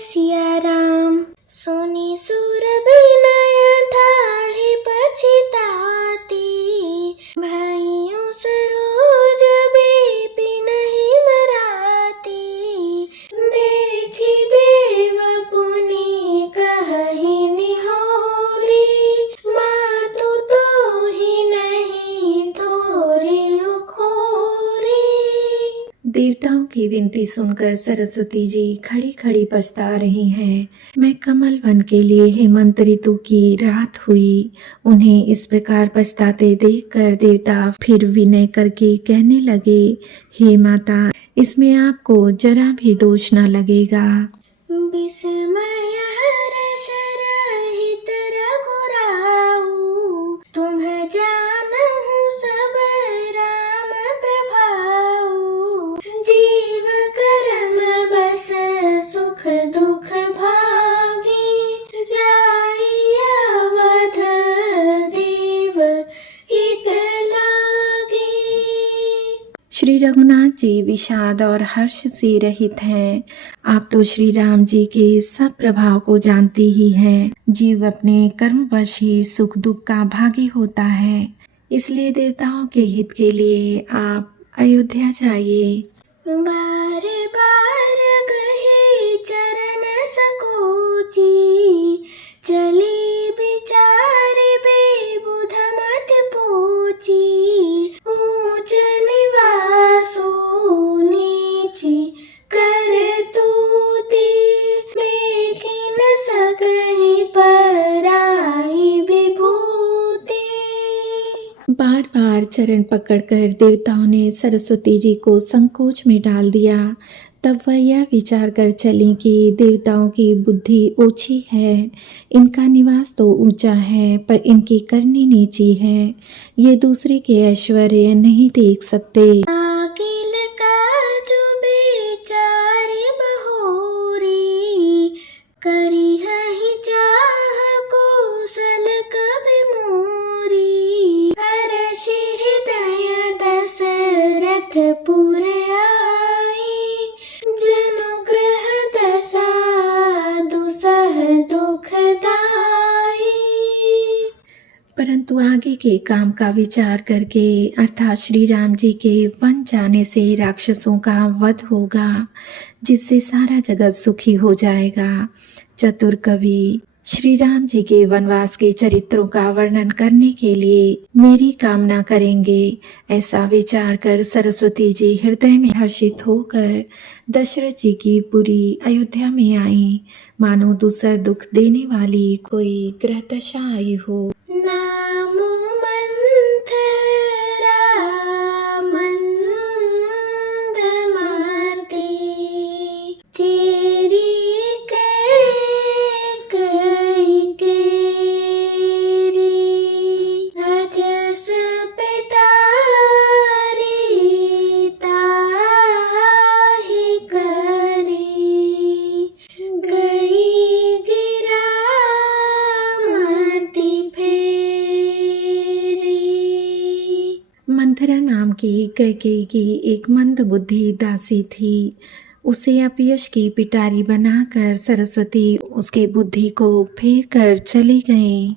सिया राम। सोनी सुर बिनय ठाढ़े पछिताती, भाइयों सरोज बेपी नहीं मराती। देखी देव पुनि कहहि निहोरी, मातु तो ही नहीं तोरी उखोरी। देवताओं की विनती सुनकर सरस्वती जी खड़ी खड़ी पछता रही हैं। मैं कमल वन के लिए हेमंत ऋतु की रात हुई। उन्हें इस प्रकार पछताते देखकर देवता फिर विनय करके कहने लगे, हे माता, इसमें आपको जरा भी दोष न लगेगा। विस्मय हर्ष रहित रघुराऊ, तुम जानहु सब राम प्रभाऊ। जीव कर्म बस सुख दुख भागी, जाई अवध देव हित लागी। श्री रघुनाथ जी विषाद और हर्ष से रहित हैं। आप तो श्री राम जी के सब प्रभाव को जानती ही हैं। जीव अपने कर्मवश ही सुख दुख का भागी होता है, इसलिए देवताओं के हित के लिए आप अयोध्या जाइए। बार बार गहे चरण सकोची, चली विचारि बेबुध मत पोची। ऊंच निवासो नीची कर तूती, देखी न सकहि पराई विभूति। बार बार चरण पकड़कर देवताओं ने सरस्वती जी को संकोच में डाल दिया। तब वह यह विचार कर चली कि देवताओं की बुद्धि ओछी है, इनका निवास तो ऊंचा है पर इनकी करनी नीची है। ये दूसरे के ऐश्वर्य नहीं देख सकते। अकिल काजु बिचारि बहोरी, करिहहि चाह कौशल कवि मोरी। हर्षि हृदय दशरथ पुर आई, जनुग्रह दशा दुसह दुखदाई। परंतु आगे के काम का विचार करके अर्थात श्री राम जी के वन जाने से राक्षसों का वध होगा, जिससे सारा जगत सुखी हो जाएगा। चतुर कवि श्री राम जी के वनवास के चरित्रों का वर्णन करने के लिए मेरी कामना करेंगे। ऐसा विचार कर सरस्वती जी हृदय में हर्षित होकर दशरथ जी की पुरी अयोध्या में आई, मानो दूसरा दुख देने वाली कोई ग्रह दशा आई हो। नामो मंथरा मंदमती, चेरी कई केरी। अजस पिटारी ताहि करी, गई गिरा मति फेरी। मंथरा नाम की कैकेयी की एक मंद बुद्धि दासी थी। उसे अपयश की पिटारी बनाकर सरस्वती उसके बुद्धि को फेर कर चली गईं।